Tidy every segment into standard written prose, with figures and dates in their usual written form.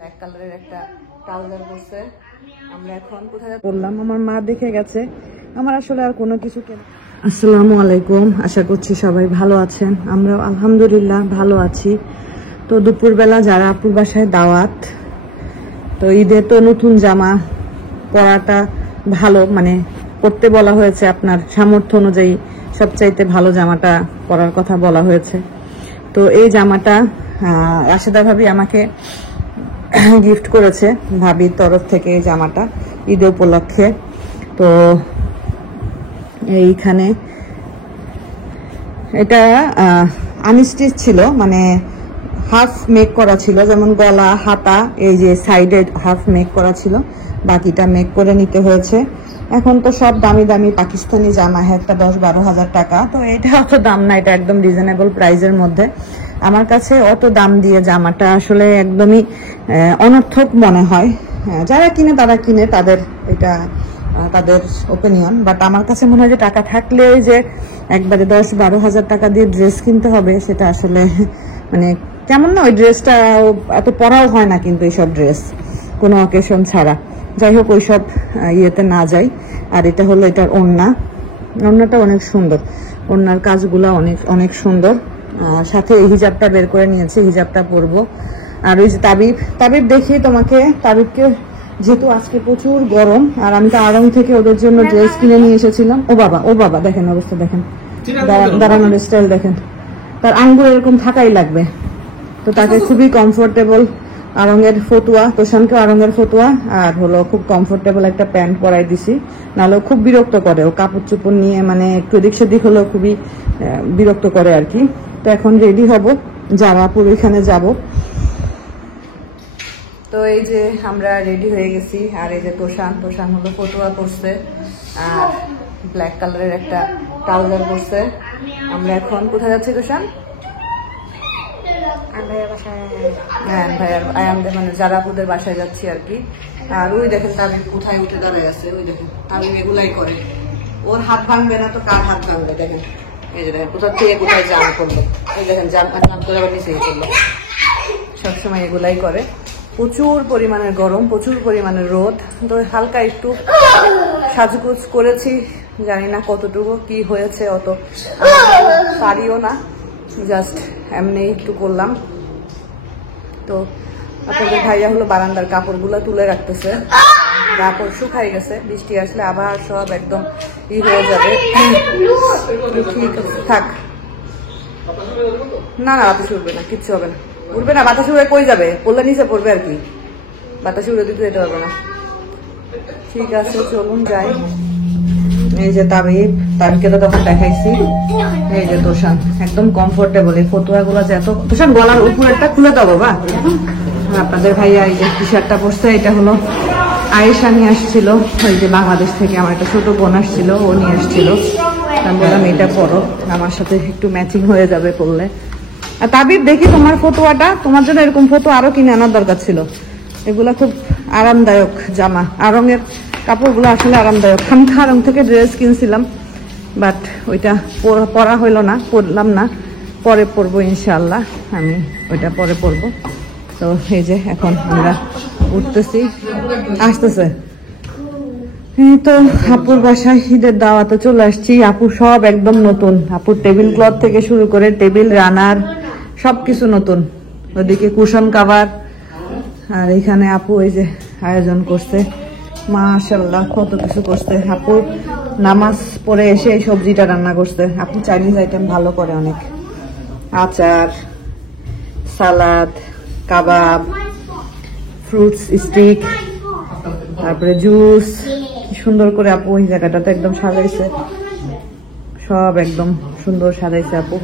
Black কালারের একটা trouser পরছে। আমরা এখন কোথায় বললাম, আমার মা দেখে গেছে। আমার আসলে আর কোনো কিছু কেন। আসসালামু আলাইকুম, আশা করছি সবাই ভালো আছেন। আমরা আলহামদুলিল্লাহ ভালো আছি। তো দুপুরবেলা যারা আপুর বাসায় দাওয়াত, তো ঈদের তো নতুন জামা পরাটা ভালো, মানে পরতে বলা হয়েছে, আপনার সামর্থ্য অনুযায়ী সবচাইতে ভালো জামাটা পরার কথা বলা হয়েছে। তো এই জামাটা রাশেদা ভাবি আমাকে গিফট করেছে, ভাবির তরফ থেকে এই জামাটা ঈদ উপলক্ষে। তো এইখানে এটা আনস্টিচ ছিল, মানে হাফ মেক করা ছিল, যেমন গলা হাতা এই যে সাইডে হাফ মেক করা ছিল, বাকিটা মেক করে নিতে হয়েছে। এখন তো সব দামি দামি পাকিস্তানি জামা, একটা 10-12 হাজার টাকা। তো এটা অত দাম না, এটা একদম রিজনেবল প্রাইসের মধ্যে। আমার কাছে অত দাম দিয়ে জামাটা আসলে একদমই অনর্থক মনে হয়। যারা কিনে তারা কিনে, তাদের এটা তাদের ওপিনিয়ন। বাট আমার কাছে মনে হয় যে টাকা থাকলে যে একবারে 10-12 হাজার টাকা দিয়ে ড্রেস কিনতে হবে, সেটা আসলে মানে কেমন না, ওই ড্রেসটা এত পরাও হয় না কিন্তু এইসব ড্রেস কোনো অকেশন ছাড়া। যাই হোক, ওইসব ইয়েতে না যাই। আর এটা হলো এটার ওড়নাটা অনেক সুন্দর, ওড়নার কাজগুলো অনেক অনেক সুন্দর। সাথে এই হিজাবটা বের করে নিয়েছি, হিজাবটা পরবো। আর ওই যে তাবিব দেখিয়ে তোমাকে, তাবিবকে যেহেতু আজকে প্রচুর গরম, আর আমি তো আড়ং থেকে ওদের জন্য ড্রেস কিনে নিয়ে এসেছিলাম। ও বাবা দেখেন অবস্থা, দেখেন দাঁড়ানোর স্টাইল দেখেন, তার আঙ্গুল এরকম থাকাই লাগবে। তো তাকে খুবই কমফোর্টেবল আড়ংয়ের ফতুয়া, তোষানকে আড়ংয়ের ফতুয়া আর হলো খুব কমফোর্টেবল একটা প্যান্ট পরাই দিছি। নাহলে খুব বিরক্ত করে, ও কাপড় চোপড় নিয়ে মানে একটু এদিক সেদিক হলেও খুবই বিরক্ত করে আর কি। তো এখন রেডি হব, জামাপুর ওইখানে যাব। তো এই যে আমরা রেডি হয়ে গেছি। আর এই যে তোষান হলো ফতুয়া পরছে আর ব্ল্যাক কালারের একটা ট্রাউজার পরছে। আমরা এখন কোথায় যাচ্ছি তোষান? হ্যাঁ ভাইয়ার আয়ামদের মানে জারাপুদের বাসায় যাচ্ছি আর কি। আর ওই দেখেন তাবিব কোথায় উঠে দাঁড়ায় আছে, ওই দেখেন তাবিব এগুলাই করে। ওর হাত ভাঙবে না তো কার হাত ভাঙবে? দেখেন এই যে দেখেন কোথার থেকে কোথায় জাম করলো, এই দেখেন জাম করে আবার নিচে করলো। সবসময় এগুলাই করে। প্রচুর পরিমাণের গরম, প্রচুর পরিমাণের রোদ। তো হালকা একটু সাজগুজ করেছি, জানি না কতটুকু কি হয়েছে, অত পারিও না, জাস্ট এমনি একটু করলাম। তো আপনাদের ভাইয়া হলো বারান্দার কাপড়গুলো তুলে রাখতেছে, কাপড় শুকাই গেছে, বৃষ্টি আসলে আবার সব একদম হয়ে যাবে। ঠিক আছে থাক, না বাতাস উঠবে না, কিচ্ছু হবে না, উঠবে না। বাতাস উড়ে কই যাবে? পড়লে নিচে পড়বে আর কি, বাতাস উড়ে দিতে যেতে পারবে না। ঠিক আছে চলুন যাই। এই যে তাবিবকে তো তখন দেখাইছি। এই যে তোষান একদম কমফোর্টেবল, এই ফতুয়া গুলা যে এত। তোষান গলার উপরেরটা খুলে দাও বাবা। আপনাদের ভাইয়া এই যে টি শার্টটা পরছে, এটা হলো আয়েশা নিয়ে আসছিল ওই যে বাংলাদেশ থেকে, আমার একটা ছোট বোন আসছিল, ও নিয়ে আসছিল। আমি বললাম এটা পরো, আমার সাথে একটু ম্যাচিং হয়ে যাবে পরলে। আর তাবিব দেখি তোমার ফতুয়াটা, তোমার জন্য এরকম ফতুয়া আরো কিনে আনার দরকার ছিল। এগুলা খুব আরামদায়ক জামা, আড়ংয়ের কাপড়গুলো আসলে আরামদায়ক। আমি আড়ং থেকে ড্রেস কিনছিলাম, বাট ওইটা পরা হইলো না, পরলাম না, পরে পরবো ইনশাল্লাহ, আমি ওইটা পরে পরবো। তো এই যে এখন আমরা উঠতেছি, আসতেছে। এই তো আপুর বাসায় ঈদের দাওয়াতে চলে আসছি। আপু সব একদম নতুন, আপুর টেবিল ক্লথ থেকে শুরু করে টেবিল রানার সবকিছু নতুন। ওদিকে কুশন কাভার, আর এখানে আপু এই যে আয়োজন করছে, মাশাআল্লাহ কত কিছু করছে। আপু নামাজ পড়ে এসে এই সবজিটা রান্না করছে। আপু চাইনিজ আইটেম ভালো করে অনেক, আচার, সালাদ, কাবাব, ফ্রুটস স্টিক, তারপরে জুস। সুন্দর করে আপু ওই জায়গাটাতে একদম সাজাইছে, সব একদম সুন্দর সাজাইছে আপু।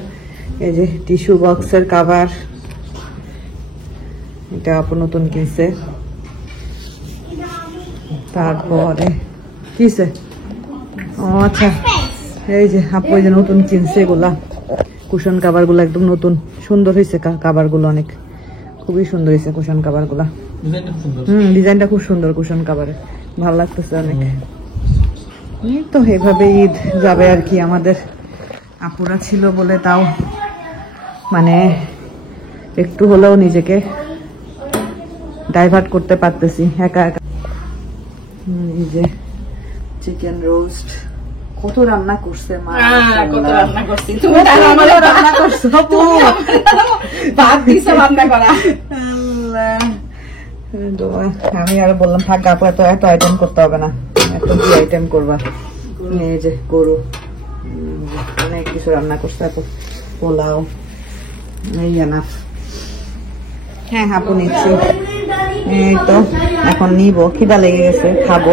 এই যে টিস্যু বক্সের কাভার, এটা আপু নতুন কিনছে। তারপরে কিসে, ও আচ্ছা, এই যে আপু এই যে নতুন কিনছে এগুলা কুশন কাভার গুলা, একদম নতুন, সুন্দর হয়েছে কাভার গুলো, অনেক খুবই সুন্দর হয়েছে কুশন কাভার গুলা। ডিজাইনটা খুব সুন্দর কুশন কাভারের, ভালো লাগতেছে অনেক। তো এইভাবে ঈদ যাবে আর কি আমাদের। আপুরা ছিল বলে তাও মানে একটু হলেও নিজেকে ডাইভার্ট করতে পারতেছি একা একা। এই যে চিকেন রোস্ট, কত রান্না করছে মা, কত রান্না করছি, তুমি রান্না করছো ভাত দিছো রান্না করা। আমি আর বললাম থাক আপু, এত এত আইটেম করতে হবে না, এত কি আইটেম করবা। এই যে গরু, অনেক কিছু রান্না করছে আপু, পোলাও, এই এনাফ। হ্যাঁ আপু নিচ্ছি, এই তো এখন নিবো, খিদা লেগে গেছে, খাবো।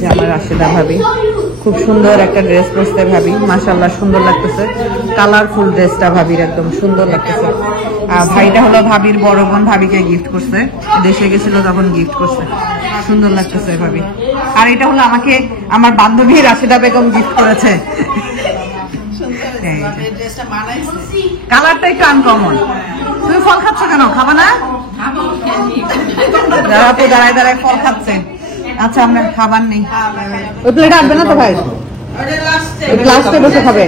যে আমার রাশেদা ভাবি খুব সুন্দর একটা ড্রেস পরতে ভাবি, মাশাআল্লাহ সুন্দর লাগতেছে, কালারফুল ড্রেসটা ভাবির একদম সুন্দর লাগতেছে। আর ভাইটা হলো ভাবির বড় বোন, ভাবিকে গিফট করছে, দেশে গেছিল তখন গিফট করছে, সুন্দর লাগতেছে ভাবি। আর এটা হলো আমাকে আমার বান্ধবী রাশেদা বেগম গিফট করেছে। কালারটা একটু আনকমন। তুমি ফল খাচ্ছ কেন, খাবা না? দাঁড়া আপু, দাঁড়ায় দাঁড়ায় ফল খাচ্ছে। আচ্ছা আমরা খাবার নেই, ওই প্লেট আসবে না তো ভাই, লাস্টে বসে খাবে।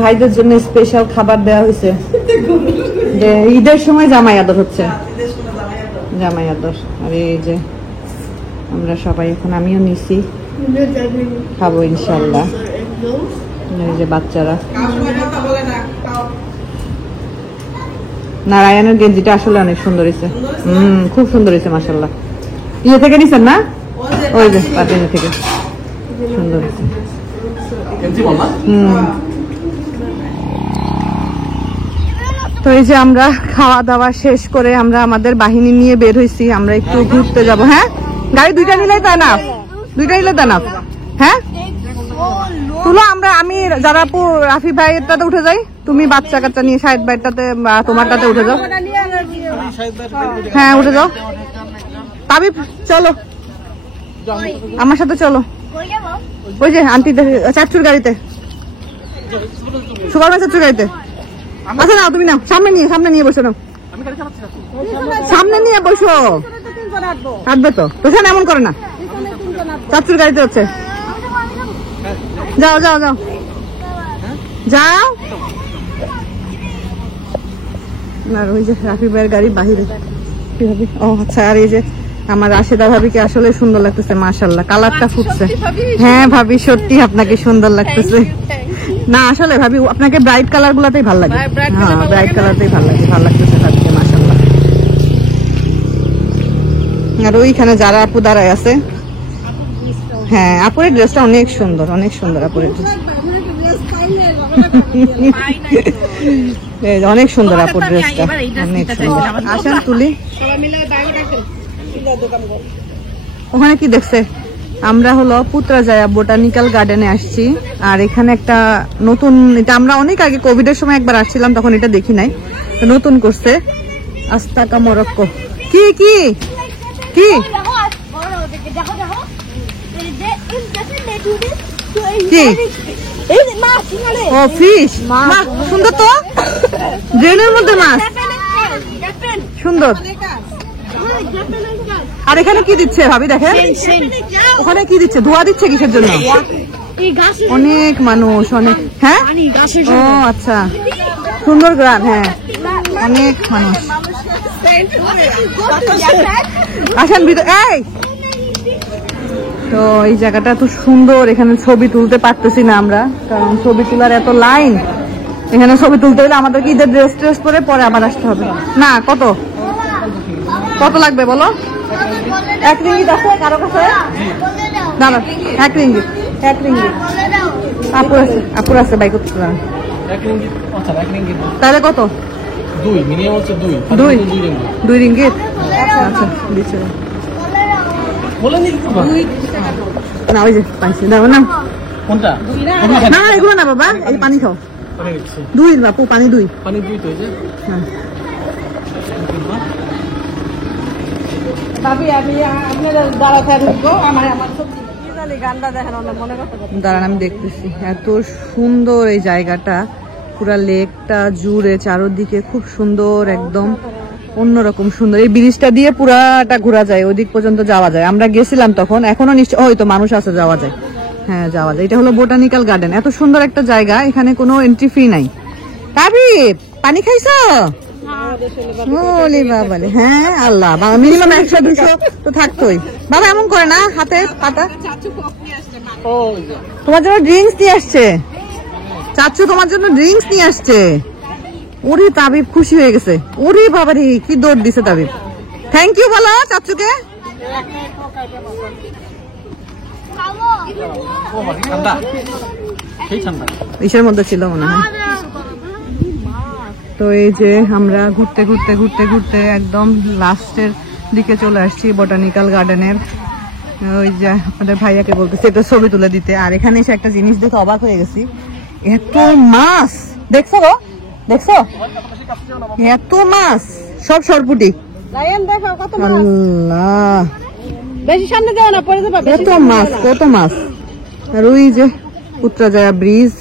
ভাইদের জন্য স্পেশাল খাবার দেওয়া হয়েছে, যে ঈদের সময় জামাই আদর হচ্ছে, জামাই আদর। আর এই যে আমরা সবাই এখন, আমিও নিছি, খাবো ইনশাল্লাহ। এই যে বাচ্চারা, নারায়ণের গেঞ্জিটা আসলে অনেক সুন্দর হয়েছে, খুব সুন্দর হয়েছে মাশাআল্লাহ। ইয়ে থেকে নিছেন না, ওই যে পাটিনা থেকে, সুন্দর হয়েছে। তো এই যে আমরা খাওয়া দাওয়া শেষ করে আমরা আমাদের বাহিনী নিয়ে বের হয়েছি, আমরা একটু ঘুরতে যাব। হ্যাঁ গাড়ি দুইটা নিলেই তা না, দুইটা নিলে তা না। হ্যাঁ তুলো, আমি যারাপুর রাফি ভাইয়েরটাতে উঠে যাই, তুমি বাচ্চা কাচ্চা নিয়ে শাহিদ ভাইটাতে বা তোমারটাতে উঠে যাও। হ্যাঁ উঠে যাও। তাবিব চলো আমার সাথে, চলো ওই যে আন্টি চাচুর গাড়িতে, সুপার চাচুর গাড়িতে। আচ্ছা না তুমি নাও, সামনে নিয়ে বসো, নাও সামনে নিয়ে বসো, কাটবে তো, তোখানে এমন করে না, চাচুর গাড়িতে হচ্ছে। যাও যাও যাও যাও। না ওই যে রাফি ভাইয়ের গাড়ি বাহিরে। ও আচ্ছা, আর এই যে আমার রাশেদা ভাবিকে আসলে সুন্দর লাগতেছে মাশাআল্লাহ, কালারটা ফুটছে। হ্যাঁ ভাবি সত্যি আপনাকে সুন্দর লাগতেছে। না আসলে ভাবি আপনাকে ব্রাইট কালার গুলাতেই ভালো লাগে, হ্যাঁ ব্রাইট কালারটাই ভালো লাগে, ভালো লাগতেছে ভাবিকে মাশাআল্লাহ। আর ওইখানে যারা আপু দাঁড়ায় আছে, হ্যাঁ আপুরের ড্রেসটা অনেক সুন্দর, অনেক সুন্দর আপুরের ড্রেস, অনেক সুন্দর আপুর ড্রেসটা, অনেক সুন্দর। আসেন তুলি। ওখানে কি দেখছে? আমরা হলো পুত্রাজায়া বোটানিক্যাল গার্ডেনে আসছি, আর এখানে একটা নতুন, এটা আমরা অনেক আগে কোভিডের সময় একবার আসছিলাম, তখন এটা দেখি নাই, নতুন করছে আস্তাকা মরক্কো। কি কি কি কি? ও ফিশ, সুন্দর তো, ড্রেনের মধ্যে মাছ, সুন্দর। আর এখানে কি দিচ্ছে ভাবি দেখেন, ওখানে কি দিচ্ছে, ধোয়া দিচ্ছে কিসের জন্য? অনেক মানুষ, অনেক। হ্যাঁ ও আচ্ছা, সুন্দর গ্রাম, হ্যাঁ অনেক মানুষ। আসেন ভিতরে। এই তো এই জায়গাটা এত সুন্দর, এখানে ছবি তুলতে পারতেছি না আমরা, কারণ ছবি তোলার এত লাইন। এখানে ছবি তুলতে হলে আমাদেরকে ঈদের ড্রেস পরে পরে আবার আসতে হবে। না কত কত লাগবে বলো? 1 রিঙ্গিত আছে কারো কাছে? না না 1 রিঙ্গিত, 1 রিঙ্গিত আপুর আছে বাই করতে। 1 রিঙ্গিত, আচ্ছা 1 রিঙ্গিত তাহলে কত? 2 মিনিমাম হচ্ছে 2 রিঙ্গিত। আচ্ছা দিচ্ছে বলে নি না, ওই যে পাইছি, দাও না কোনটা? না এগুলো না বাবা, এই পানি খাও। পানি দিচ্ছি, 2 বাপু, পানি 2 পানি 2 তো এই যে। হ্যাঁ দাঁড়ান আমি দেখতেছি, এত সুন্দর এই জায়গাটা, পুরা লেকটা জুড়ে চারোদিকে খুব সুন্দর, একদম অন্যরকম সুন্দর। এই ব্রিজটা দিয়ে পুরাটা ঘোরা যায়, ওদিক পর্যন্ত যাওয়া যায়। আমরা গেছিলাম তখন, এখনো নিশ্চয় হয়তো মানুষ আছে, যাওয়া যায়। হ্যাঁ যাওয়া যায়। এটা হলো বোটানিক্যাল গার্ডেন, এত সুন্দর একটা জায়গা, এখানে কোনো এন্ট্রি ফি নাই। তাবিব পানি খাইছো? ওলে বাবালে, হ্যাঁ আল্লাহ, মিনিমাম 100-200 তো থাকতোই। বাবা এমন করে না, হাতে পাতা। তোমার জন্য ড্রিঙ্কস নিয়ে আসছে চাচু, তোমার জন্য ড্রিঙ্কস নিয়ে আসছে। ওরে তাবিব খুশি হয়ে গেছে, ওরে বাবারে কি দৌড় দিছে তাবিব। থ্যাংক ইউ বলো চাচুকে। ঠান্ডা, সেই ঠান্ডা। ইসের মধ্যে ছিল মনে হয়। তো এই যে আমরা ঘুরতে ঘুরতে ঘুরতে ঘুরতে একদম লাস্টের দিকে চলে আসছি বোটানিক্যাল গার্ডেনের। ওই যে আপনাদের ভাইয়াকে বলতেছি একটা ছবি তুলে দিতে। আর এখানে এসে একটা জিনিস দেখে অবাক হয়ে গেছি, এত মাছ। দেখছো গো, দেখছো এত মাছ, সব সরপুটি। আল্লাহ, বেশি সামনে যাও না, পরে যাবা। কত মাছ, কত মাছ। আর ওই যে পুত্রাজয়া ব্রিজ।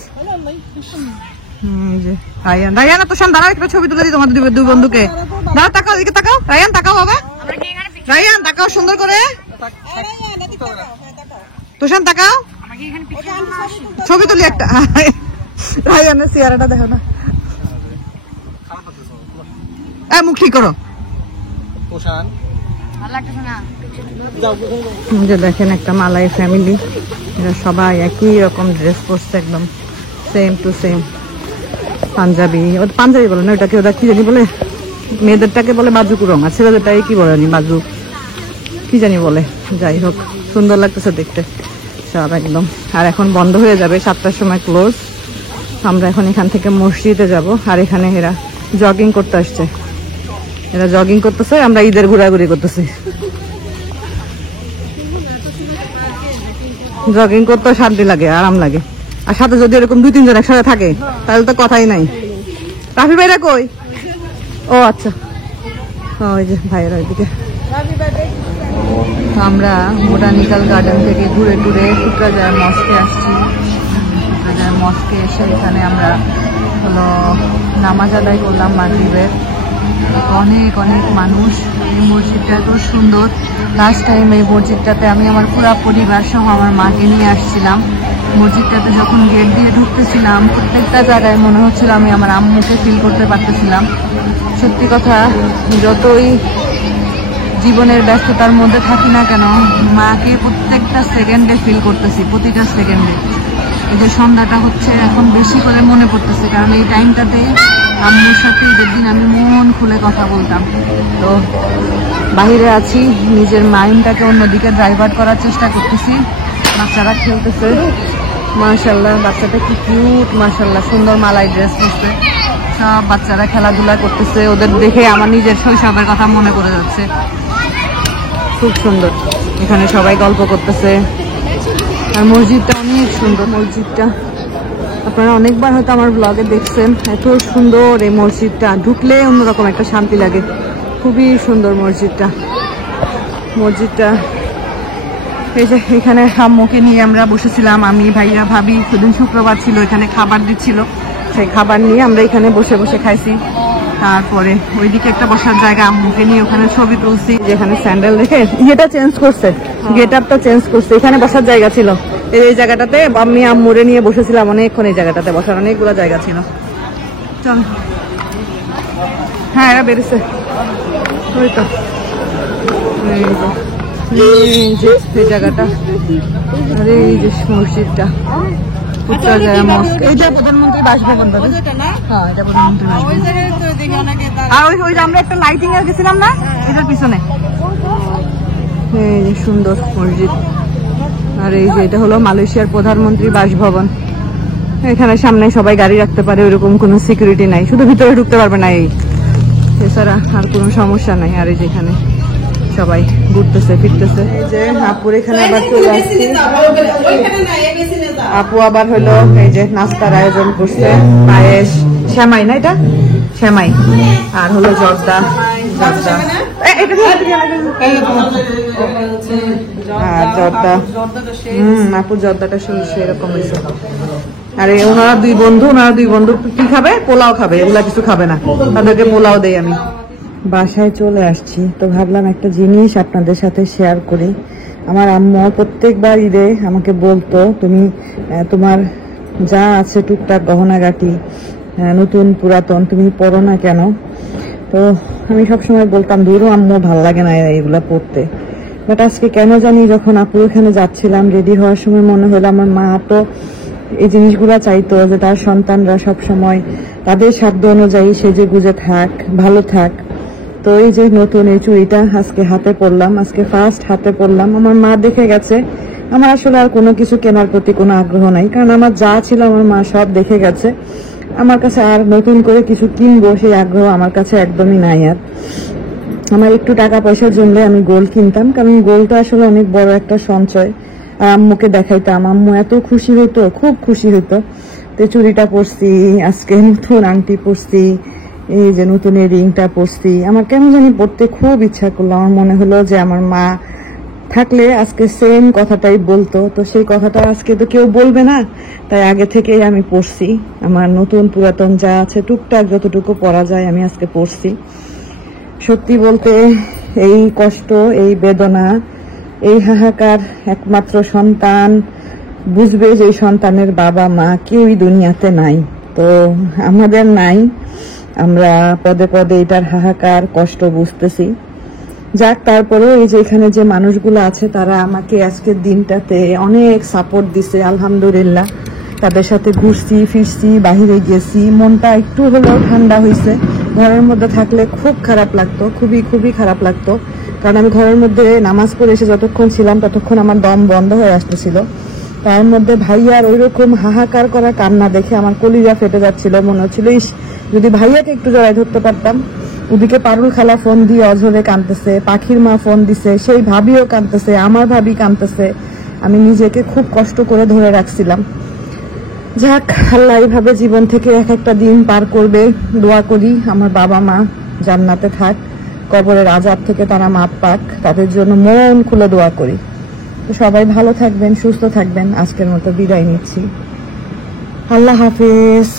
রায়ান, রায়ান তো সামনে দাঁড়াও, একটা ছবি তুলে দিই তোমাদের দুই বন্ধুকে। দাঁড়াও, তাকাও, এদিকে তাকাও। রায়ান তাকাও বাবা, রায়ান তাকাও সুন্দর করে। তোষান তাকাও, ছবি তুলি একটা। রায়ানের চেহারাটা দেখো না, মুখ ঠিক করো। যে দেখেন একটা মালাই ফ্যামিলি, এরা সবাই একই রকম ড্রেস পরছে, একদম same to same. Panjabi, panjabi বলে না ওটাকে, ওটা কি জানি বলে, মেয়েদেরটাকে বলে বাজু কুরং, আর ছেলেদেরটাকে কি বলে বাজু কি জানি বলে। যাই হোক, সুন্দর লাগতেছে দেখতে সব একদম। আর এখন বন্ধ হয়ে যাবে, 7টার সময় ক্লোজ। আমরা এখন এখান থেকে মসজিদে যাব। আর এখানে এরা জগিং করতে আসছে, এরা জগিং করতেছে, আমরা ঈদের ঘোরাঘুরি করতেছি। জগিং করতেও শান্তি লাগে, আরাম লাগে। আর সাথে যদি এরকম 2-3 জন একসাথে থাকে তাহলে তো কথাই নাই। রাফি ভাইরা কই? ও আচ্ছা, ওই যে ভাইয়েরা ওইদিকে। আমরা বোটানিক্যাল গার্ডেন থেকে ঘুরে টুরে পুত্রাজয়া মস্কে আসছি। পুত্রাজয়া মস্কে এসে এখানে আমরা হলো নামাজ আদায় করলাম মাগরিবের। অনেক অনেক মানুষ। এই মসজিদটা এত সুন্দর। লাস্ট টাইম এই মসজিদটাতে আমি আমার পুরো পরিবার সহ আমার মাকে নিয়ে আসছিলাম। মসজিদটাতে যখন গেট দিয়ে ঢুকতেছিলাম, প্রত্যেকটা জায়গায় মনে হচ্ছিল আমি আমার আম্মুকে ফিল করতে পারতেছিলাম। সত্যি কথা, যতই জীবনের ব্যস্ততার মধ্যে থাকি না কেন, মাকে প্রত্যেকটা সেকেন্ডে ফিল করতেছি, প্রতিটা সেকেন্ডে। এই যে সন্ধ্যাটা হচ্ছে এখন বেশি করে মনে পড়তেছে, কারণ এই টাইমটাতে আম্মুর সাথে ঈদের দিন আমি মন খুলে কথা বলতাম। তো বাহিরে আছি, নিজের মাইন্ডটাকে অন্যদিকে ডাইভার্ট করার চেষ্টা করতেছি। বাচ্চারা খেলতেছে, মাশাআল্লাহ বাচ্চাটা কি কিউট, মাশাআল্লাহ সুন্দর মালাই ড্রেস পরছে। সব বাচ্চারা খেলাধুলা করতেছে, ওদের দেখে আমার নিজের শৈশবের কথা মনে পড়ে যাচ্ছে। খুব সুন্দর, এখানে সবাই গল্প করতেছে। আর মসজিদটা অনেক সুন্দর। মসজিদটা আপনারা অনেকবার হয়তো আমার ব্লগে দেখছেন, এত সুন্দর এই মসজিদটা। ঢুকলে অন্যরকম একটা শান্তি লাগে, খুবই সুন্দর মসজিদটা। মসজিদটা এই যে এখানে আম্মুকে নিয়ে আমরা বসেছিলাম, আমি ভাইয়া ভাবি। সেদিন শুক্রবার ছিল, এখানে খাবার দিচ্ছিল, সেই খাবার নিয়ে আমরা এখানে বসে বসে খাইছি। তারপরে ওইদিকে একটা বসার জায়গা, আম্মুকে নিয়ে ওখানে ছবি তুলছি। যেখানে স্যান্ডেল দেখে ইয়েটা চেঞ্জ করছে, গেট আপটা চেঞ্জ করছে। এখানে বসার জায়গা ছিল, এই জায়গাটাতে আমি আম্মুরে নিয়ে বসেছিলাম অনেকক্ষণ। এই জায়গাটাতে বসার অনেকগুলো জায়গা ছিল। চল, হ্যাঁ এরা বেরিয়েছে, ওই তো এই জায়গাটা। আর এই যে মসজিদটা, পুত্রাজয়া মস্ক। এইটা প্রধানমন্ত্রী বাসভবন, হ্যাঁ এটা প্রধানমন্ত্রী বাসভবন। আর ওই যে আমরা একটা লাইটিং এ গেছিলাম না, এটার পিছনে। এই যে সুন্দর মসজিদ। আর এই যে এটা হলো মালয়েশিয়ার প্রধানমন্ত্রী বাসভবন। এখানে সামনে সবাই গাড়ি রাখতে পারে, ওইরকম কোনো সিকিউরিটি নাই, শুধু ভিতরে ঢুকতে পারবে না, এই এছাড়া আর কোনো সমস্যা নাই। আর এই যে এখানে সবাই ঘুরতেছে ফিরতেছে। এই যে আপুর এখানে আবার চলে আসছি। আপু আবার হলো এই যে নাস্তার আয়োজন করছে, পায়েস, শ্যামাই না এটা, শ্যামাই, আর হলো জর্দা। আর জর্দা, আপুর জর্দাটা সরষে এরকম হয়েছে। আর ওনারা দুই বন্ধু কি খাবে? পোলাও খাবে, এগুলা কিছু খাবে না, তাদেরকে পোলাও দেই আমি। বাসায় চলে আসছি, তো ভাবলাম একটা জিনিস আপনাদের সাথে শেয়ার করি। আমার আম্মু প্রত্যেকবার ঈদে আমাকে বলতো, তুমি তোমার যা আছে টুকটাক গহনাগাটি নতুন পুরাতন তুমি পরো না কেন? তো আমি সবসময় বলতাম দূরও আম্মু ভাল লাগে না এগুলা পরতে। বাট আজকে কেন জানি যখন আপুর এখানে যাচ্ছিলাম রেডি হওয়ার সময় মনে হলো আমার মা তো এই জিনিসগুলা চাইতো যে তার সন্তানরা সব সময় তাদের সাধ্য অনুযায়ী সেজে গুজে থাক, ভালো থাক। তো এই যে নতুন এই চুড়িটা আজকে হাতে পরলাম, আজকে ফার্স্ট হাতে পরলাম। আমার মা দেখে গেছে। আমার আসলে আর কোনো কিছু কেনার প্রতি কোনো আগ্রহ নাই, কারণ আমার যা ছিল আমার মা সব দেখে গেছে। আমার কাছে আর নতুন করে কিছু কিনবো সেই আগ্রহ আমার কাছে একদমই নাই। আর আমার একটু টাকা পয়সার জন্য আমি গোল্ড কিনতাম, কারণ গোল্ডটা আসলে অনেক বড় একটা সঞ্চয়। আর আম্মুকে দেখাইতাম, আম্মু এত খুশি হইতো, খুব খুশি হইতো। তো চুড়িটা পরছি, আজকে নতুন আংটি পরছি, এই যে নতুন এই রিংটা পরছি। আমার কেন জানি পড়তে খুব ইচ্ছা করলো। আমার মনে হলো যে আমার মা থাকলে আজকে সেম কথাটাই বলতো। তো সেই কথাটা আজকে তো কেউ বলবে না, তাই আগে থেকেই আমি পড়ছি। আমার নতুন পুরাতন যা আছে টুকটাক যতটুকু পরা যায় আমি আজকে পড়ছি। সত্যি বলতে এই কষ্ট, এই বেদনা, এই হাহাকার একমাত্র সন্তান বুঝবে, যে সন্তানের বাবা মা কেউই দুনিয়াতে নাই। তো আমাদের নাই, আমরা পদে পদে এটার হাহাকার কষ্ট বুঝতেছি। যাক, তারপরেও এই যে এখানে যে মানুষগুলো আছে তারা আমাকে আজকের দিনটাতে অনেক সাপোর্ট দিছে, আলহামদুলিল্লাহ। তাদের সাথে ঘুরছি ফিরছি, বাহিরে গেছি, মনটা একটু হলেও ঠান্ডা হয়েছে। ঘরের মধ্যে থাকলে খুব খারাপ লাগতো, খুবই খুবই খারাপ লাগতো, কারণ আমি ঘরের মধ্যে নামাজ পড়ে এসে যতক্ষণ ছিলাম ততক্ষণ আমার দম বন্ধ হয়ে আসতেছিল। তার মধ্যে ভাইয়ার ওইরকম হাহাকার করা কান্না দেখে আমার কলিজা ফেটে যাচ্ছিল। মনে হচ্ছিল ইস, যদি ভাইয়াকে একটু জড়াই ধরতে পারতাম। ওদিকে পারুল খালা ফোন দিয়ে অঝরে কাঁদতেছে, পাখির মা ফোন দিছে, সেই ভাবিও কাঁদতেছে, আমার ভাবি কাঁদতেছে। আমি নিজেকে খুব কষ্ট করে ধরে রাখছিলাম। যাক, আল্লাহ এইভাবে জীবন থেকে এক একটা দিন পার করবে। দোয়া করি আমার বাবা মা জান্নাতে থাক, কবরের আযাব থেকে তারা মাপ পাক, তাদের জন্য মন খুলে দোয়া করি। তো সবাই ভালো থাকবেন, সুস্থ থাকবেন। আজকের মতো বিদায় নিচ্ছি। আল্লাহ হাফেজ।